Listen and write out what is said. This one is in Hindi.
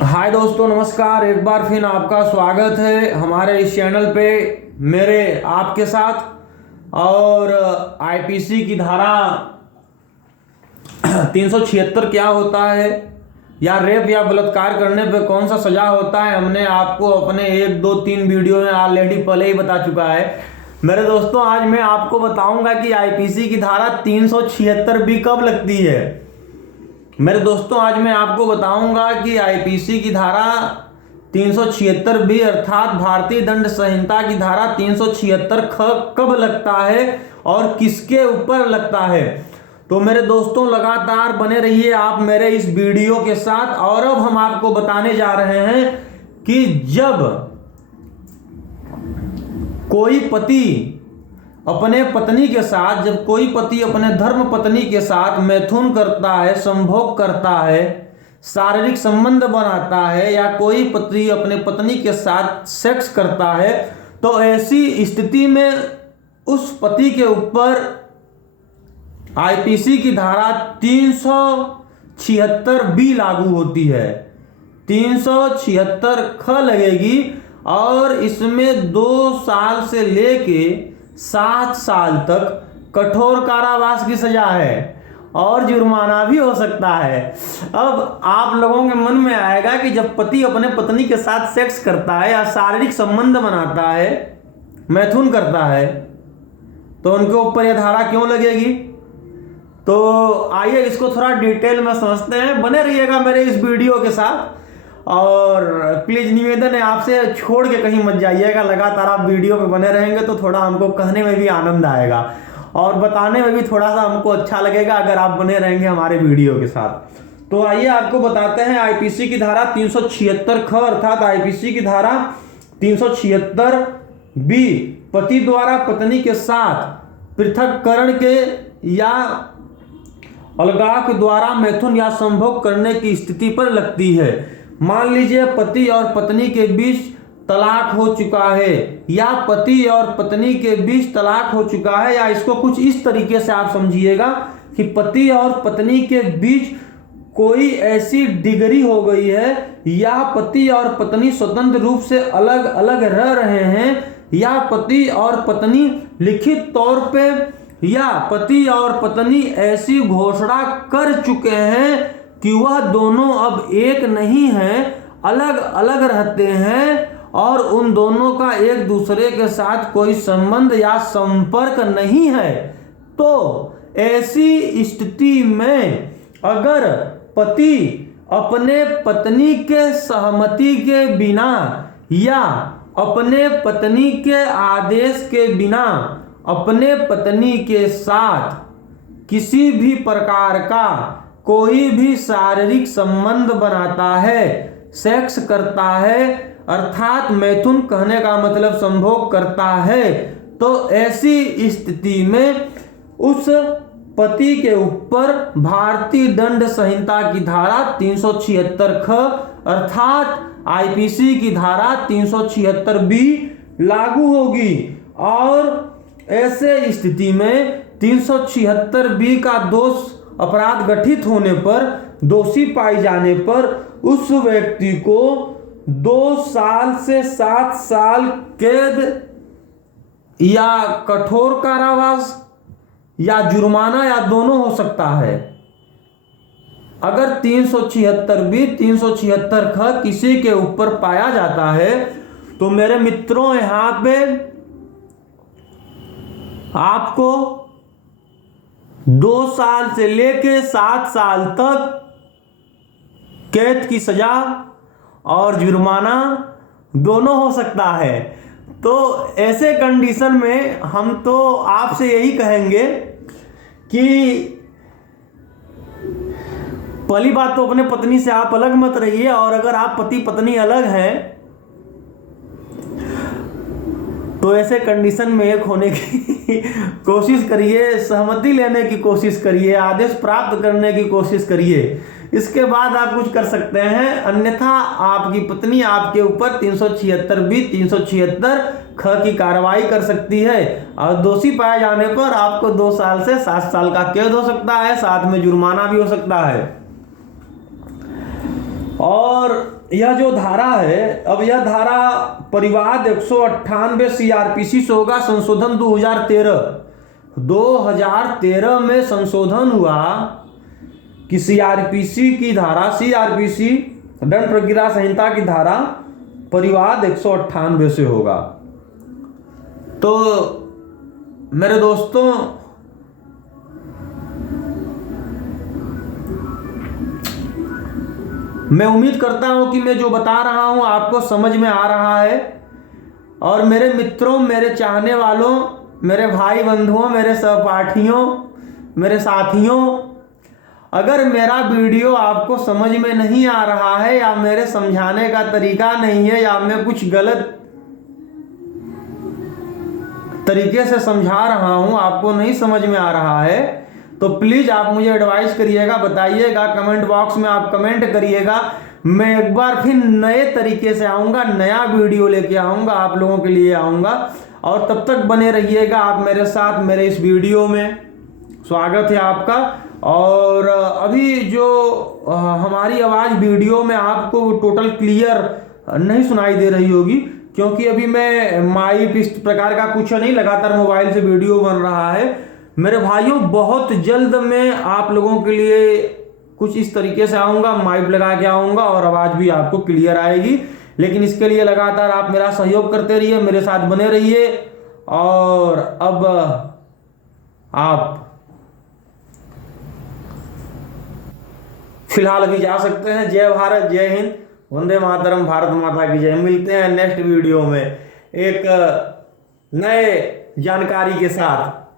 हाय दोस्तों, नमस्कार। एक बार फिर आपका स्वागत है हमारे इस चैनल पे मेरे आपके साथ। और आईपीसी की धारा 376 क्या होता है, या रेप या बलात्कार करने पे कौन सा सजा होता है, हमने आपको अपने 1 2 3 वीडियो में ऑलरेडी पहले ही बता चुका है। मेरे दोस्तों, आज मैं आपको बताऊंगा कि आईपीसी की धारा 376 भी कब लगती है। मेरे दोस्तों, आज मैं आपको बताऊंगा कि आईपीसी की धारा 376 बी अर्थात भारतीय दंड संहिता की धारा 376 कब लगता है और किसके ऊपर लगता है। तो मेरे दोस्तों, लगातार बने रहिए आप मेरे इस वीडियो के साथ। और अब हम आपको बताने जा रहे हैं कि जब कोई पति अपने पत्नी के साथ, जब कोई पति अपने धर्म पत्नी के साथ मैथुन करता है, संभोग करता है, शारीरिक संबंध बनाता है, या कोई पति अपने पत्नी के साथ सेक्स करता है, तो ऐसी स्थिति में उस पति के ऊपर आईपीसी की धारा 376 बी लागू होती है। 376 ख लगेगी और इसमें 2 साल से लेके 7 साल तक कठोर कारावास की सजा है और जुर्माना भी हो सकता है। अब आप लोगों के मन में आएगा कि जब पति अपने पत्नी के साथ सेक्स करता है या शारीरिक संबंध बनाता है, मैथुन करता है, तो उनके ऊपर यह धारा क्यों लगेगी। तो आइए इसको थोड़ा डिटेल में समझते हैं। बने रहिएगा मेरे इस वीडियो के साथ और प्लीज निवेदन है आपसे, छोड़ के कहीं मत जाइएगा। लगातार आप वीडियो पे बने रहेंगे तो थोड़ा हमको कहने में भी आनंद आएगा और बताने में भी थोड़ा सा हमको अच्छा लगेगा अगर आप बने रहेंगे हमारे वीडियो के साथ। तो आइए आपको बताते हैं आईपीसी की धारा 376 ख अर्थात आईपीसी की धारा 376 बी पति द्वारा पत्नी के साथ पृथककरण के या अलगाव के द्वारा मैथुन या संभोग करने की स्थिति पर लगती है। मान लीजिए पति और पत्नी के बीच तलाक हो चुका है, या पति और पत्नी के बीच तलाक हो चुका है, या इसको कुछ इस तरीके से आप समझिएगा कि पति और पत्नी के बीच कोई ऐसी डिग्री हो गई है, या पति और पत्नी स्वतंत्र रूप से अलग अलग रह रहे हैं, या पति और पत्नी लिखित तौर पे, या पति और पत्नी ऐसी घोषणा कर चुके हैं कि वह दोनों अब एक नहीं हैं, अलग अलग रहते हैं और उन दोनों का एक दूसरे के साथ कोई संबंध या संपर्क नहीं है। तो ऐसी स्थिति में अगर पति अपने पत्नी के सहमति के बिना या अपने पत्नी के आदेश के बिना अपने पत्नी के साथ किसी भी प्रकार का कोई भी शारीरिक संबंध बनाता है, सेक्स करता है, अर्थात मैथुन कहने का मतलब संभोग करता है, तो ऐसी स्थिति में उस पति के ऊपर भारतीय दंड संहिता की धारा 376 ख अर्थात आईपीसी की धारा 376 बी लागू होगी। और ऐसे स्थिति में 376 बी का दोष अपराध गठित होने पर, दोषी पाए जाने पर उस व्यक्ति को 2 साल से 7 साल कैद या कठोर कारावास या जुर्माना या दोनों हो सकता है। अगर 376 बी 376 ख किसी के ऊपर पाया जाता है तो मेरे मित्रों, यहां पे आपको 2 साल से लेके 7 साल तक कैद की सजा और जुर्माना दोनों हो सकता है। तो ऐसे कंडीशन में हम तो आपसे यही कहेंगे कि पहली बात तो अपने पत्नी से आप अलग मत रहिए, और अगर आप पति पत्नी अलग हैं तो ऐसे कंडीशन में एक होने की कोशिश करिए, सहमति लेने की कोशिश करिए, आदेश प्राप्त करने की कोशिश करिए। इसके बाद आप कुछ कर सकते हैं, अन्यथा आपकी पत्नी आपके ऊपर 376 बी 376 ख की कार्रवाई कर सकती है और दोषी पाए जाने पर आपको 2 साल से 7 साल का कैद हो सकता है, साथ में जुर्माना भी हो सकता है। और यह जो धारा है, अब यह धारा परिवाद 198 सीआरपीसी से होगा। संशोधन 2013 में संशोधन हुआ कि सीआरपीसी की धारा, सीआरपीसी दंड प्रक्रिया संहिता की धारा परिवाद 198 से होगा। तो मेरे दोस्तों, मैं उम्मीद करता हूं कि मैं जो बता रहा हूं आपको समझ में आ रहा है। और मेरे मित्रों, मेरे चाहने वालों, मेरे भाई बंधुओं, मेरे सहपाठियों, मेरे साथियों, अगर मेरा वीडियो आपको समझ में नहीं आ रहा है, या मेरे समझाने का तरीका नहीं है, या मैं कुछ गलत तरीके से समझा रहा हूं, आपको नहीं समझ में आ रहा है, तो प्लीज आप मुझे एडवाइस करिएगा, बताइएगा, कमेंट बॉक्स में आप कमेंट करिएगा। मैं एक बार फिर नए तरीके से आऊंगा, नया वीडियो लेके आऊंगा, आप लोगों के लिए आऊंगा। और तब तक बने रहिएगा आप मेरे साथ, मेरे इस वीडियो में। स्वागत है आपका। और अभी जो हमारी आवाज़ वीडियो में आपको टोटल क्लियर नहीं सुनाई दे रही होगी, क्योंकि अभी मैं माइक इस प्रकार का कुछ नहीं, लगातार मोबाइल से वीडियो बन रहा है। मेरे भाइयों, बहुत जल्द मैं आप लोगों के लिए कुछ इस तरीके से आऊँगा, माइक लगा के आऊँगा और आवाज़ भी आपको क्लियर आएगी। लेकिन इसके लिए लगातार आप मेरा सहयोग करते रहिए, मेरे साथ बने रहिए। और अब आप फिलहाल अभी जा सकते हैं। जय भारत, जय हिंद, वंदे मातरम, भारत माता की जय। मिलते हैं नेक्स्ट वीडियो में एक नए जानकारी के साथ।